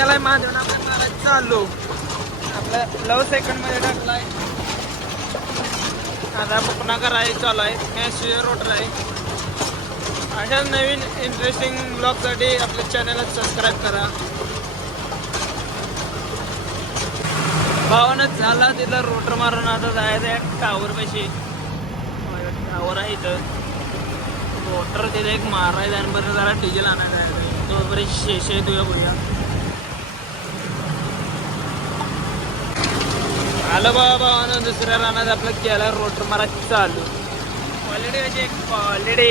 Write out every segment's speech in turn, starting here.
केलाय महादेवना आपल्या मारायचं चालू आपल्या 9 सेकंडमध्ये टाकलाय. आता पुन्हा करायचं चालू आहे. मॅच रोटर आहे. अशा नवीन इंटरेस्टिंग ब्लॉगसाठी आपल्या चॅनलला सबस्क्राईब करा. भावानंच झाला तिथला रोटर मारून आता जायचं आहे टावर पैसे. टावर आहे इथं रोटर तिथे एक मारायचं आणि बरं जरा डिझेल आणायचं आहे. तो बरेच शेषे तुझ्या भूया आलं बाबा भावानं दुसऱ्या रानात आपलं केला रोटर मारायचं चालू. क्वालिटी क्वालिटी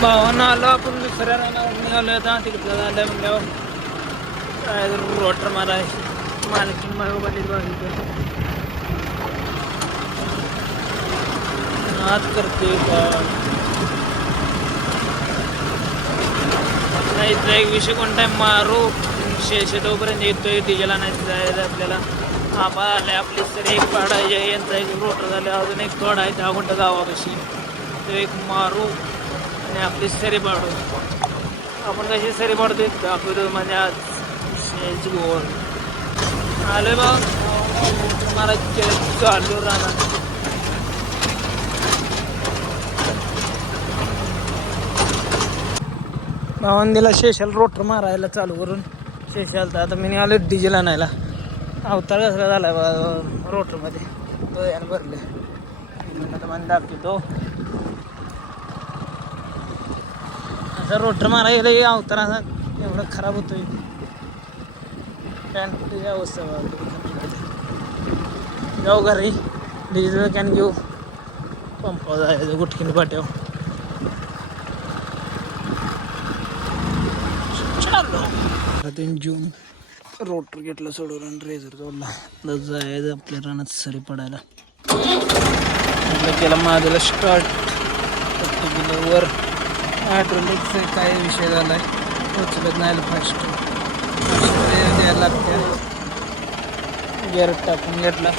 भावानं आलो आपण दुसऱ्या रानावर निघालो आता तिकडं झालं म्हणल्यावर काय रोटर मारायचं मालकीन मागोबालीत बघितलं नाद करते नाही तर एक विषय कोणता मारू शेषे तोपर्यंत येतोय डिझेल आणायचं जायचं आपल्याला. आबा आले आपली सर एक पाडायचे यांचा एक रोटर झाले अजून एक थोडा आहे 10 गुंठ गावापाशी तो एक मारू आणि आपली सरी पाडू. आपण कशी सरी पाडतोय दाखवतो म्हणजे आज शेची गोल आलोय बा मला चालू राहणार. भावान दिला शेषाला रोटर मारायला चालू करून शेषाला आता मी आलो डिझेल आणायला. अवतार कसला झाला रोटरमध्ये तो यानं भरले आता मला दाखवतो. असा रोटर मारायला अवतार असा एवढं खराब होतोय पॅन्ट अवस्था जाऊ घरी डिझेल कॅन घेऊ पंपावर जायचं गुटकीन पाट्यावर. जून रोटर घेतला सोडून आणि रेझर जोडला जायचं आपल्या रानात सरी पडायला. केला माझ्याला स्टार्ट वर हायड्रोलिकचा काय विषय झाला आहे उचलत नाही फास्ट द्यायला लागते. गिअर टाकून घेतला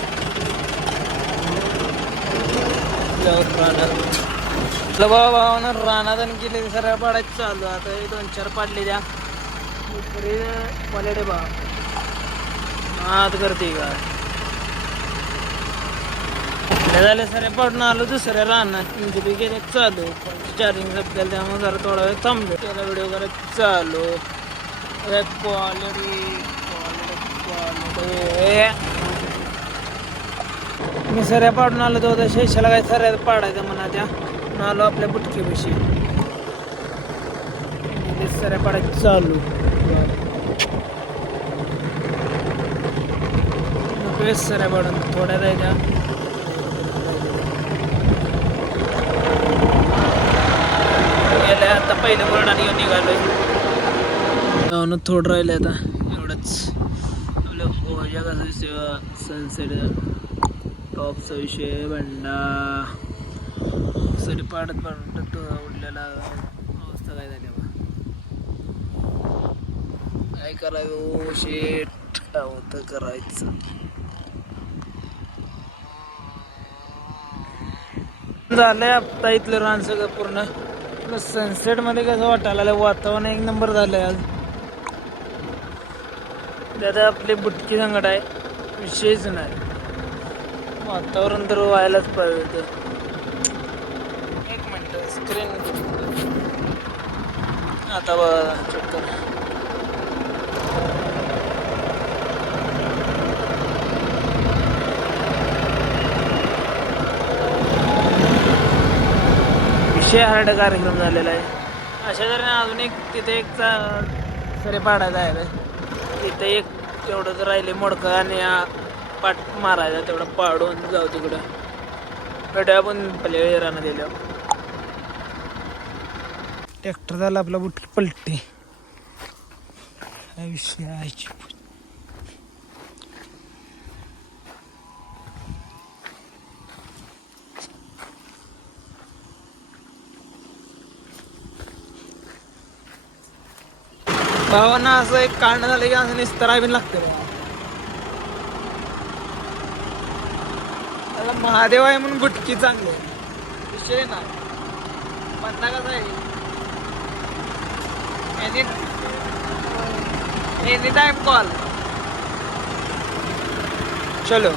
रानात भावानं रानात आणि गेले सगळ्या पाडायचं चालू. आता 2-4 पाडले द्या क्वालिटी बा नाद करते का झाले सरे पडून आलो दुसऱ्या रानात इंजिबी गेले चालू चार्जिंग आपल्याला त्यामुळे जरा थोडा वेळ थांबलो त्याला व्हिडिओ करायला चालू. क्वालिटी मी सऱ्या पाडून आलो तो त्या शेषाला काय सऱ्या पाडायचं म्हणा त्या आलो आपल्या बुटकीपाशी सऱ्या पाडायचं चालू. सऱ्या पाडून थोड्या जायच्या गेल्या आता पहिल्या वर्णाने येऊन निघालोय थोडं राहिलं आता एवढंच. आपल्या होजा कसा विषय सनसेट टॉपचा विषय बंडा सरी पाडत पाडत उडलेला अवस्था काय झाली बा काय करावं शेट होतं करायचं. झालंय आता इथलं रान सगळं पूर्ण सनसेट मध्ये कसं वाटायला वातावरण एक नंबर झालंय आज. त्यात आपली बुटकी संकट आहे विषयच नाही वातावरण तर व्हायलाच पाहिजे. एक मिनिट स्क्रीन आता चेक कर. विषय हार्ड कार्यक्रम झालेला आहे. अशा तऱ्हेने अजून एक तिथे एक सरे पाडायचा आहे तिथे एक तेवढंच राहिले मोडकं आणि पाठ मारायचा तेवढं पाडून जाऊ तिकडं गड्या पण पहिले राहणं दिलं. ट्रॅक्टर झाला आपला बुटकी पलटी विषय आहे. भावांना असं एक काढणं झालं की असं निस्तर बी लागतं बघा. त्याला महादेव आहे म्हणून बुटकी चांगली आहे. विषय ना म्हणता कसं आहे एनी टाइम कॉल चलो.